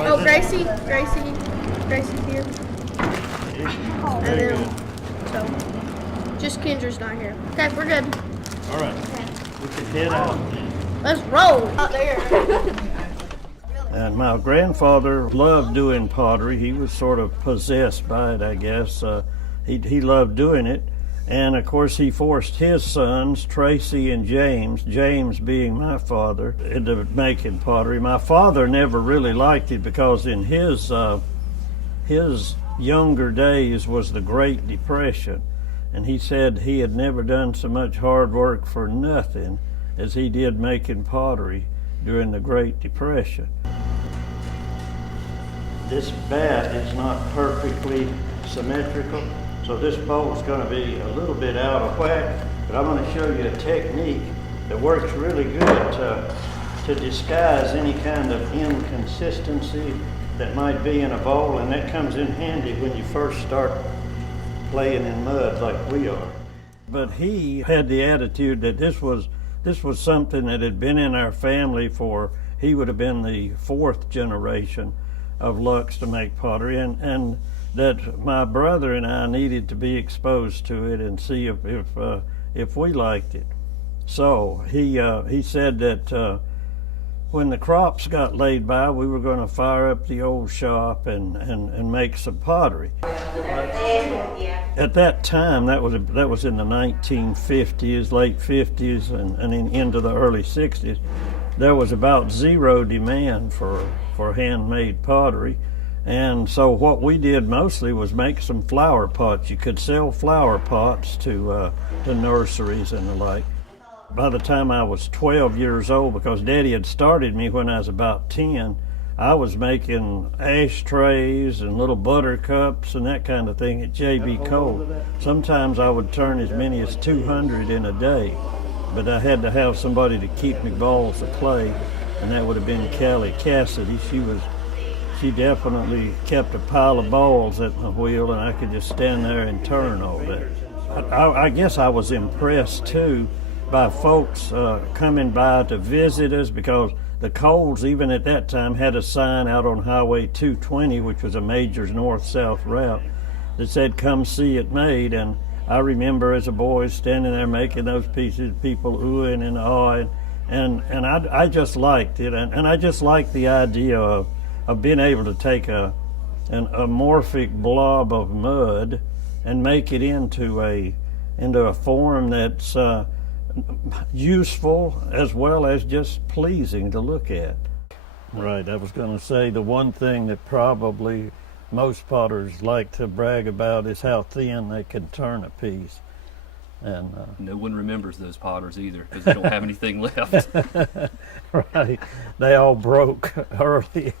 Oh, Gracie's here. And then, so, just Kendra's not here. Okay, we're good. All right, we can head out. Let's roll. Out there. And my grandfather loved doing pottery. He was sort of possessed by it, I guess. He loved doing it. And of course, he forced his sons, Tracy and James being my father, into making pottery. My father never really liked it because in his younger days was the Great Depression. And he said he had never done so much hard work for nothing as he did making pottery during the Great Depression. This bat is not perfectly symmetrical. So this bowl's going to be a little bit out of whack, but I'm going to show you a technique that works really good to disguise any kind of inconsistency that might be in a bowl, and that comes in handy when you first start playing in mud like we are. But he had the attitude that this was something that had been in our family for, he would have been the fourth generation of Lux to make pottery, and that my brother and I needed to be exposed to it and see if we liked it. So he said that when the crops got laid by, we were going to fire up the old shop and make some pottery. At that time, that was in the 1950s, late 50s, and into the early 60s. There was about zero demand for handmade pottery. And so what we did mostly was make some flower pots. You could sell flower pots to nurseries and the like. By the time I was 12 years old, because Daddy had started me when I was about 10, I was making ashtrays and little buttercups and that kind of thing at J.B. Cole. Sometimes I would turn as many as 200 in a day, but I had to have somebody to keep me balls of clay, and that would have been Callie Cassidy. She definitely kept a pile of balls at my wheel, and I could just stand there and turn all that. I guess I was impressed, too, by folks coming by to visit us, because the Coles, even at that time, had a sign out on Highway 220, which was a major north-south route, that said, "Come see it made." And I remember as a boy standing there making those pieces, people oohing and awing, and I just liked it. And I just liked the idea of being able to take an amorphic blob of mud and make it into a form that's useful as well as just pleasing to look at. Right, I was going to say the one thing that probably most potters like to brag about is how thin they can turn a piece. And no one remembers those potters either because they don't have anything left. Right, they all broke early.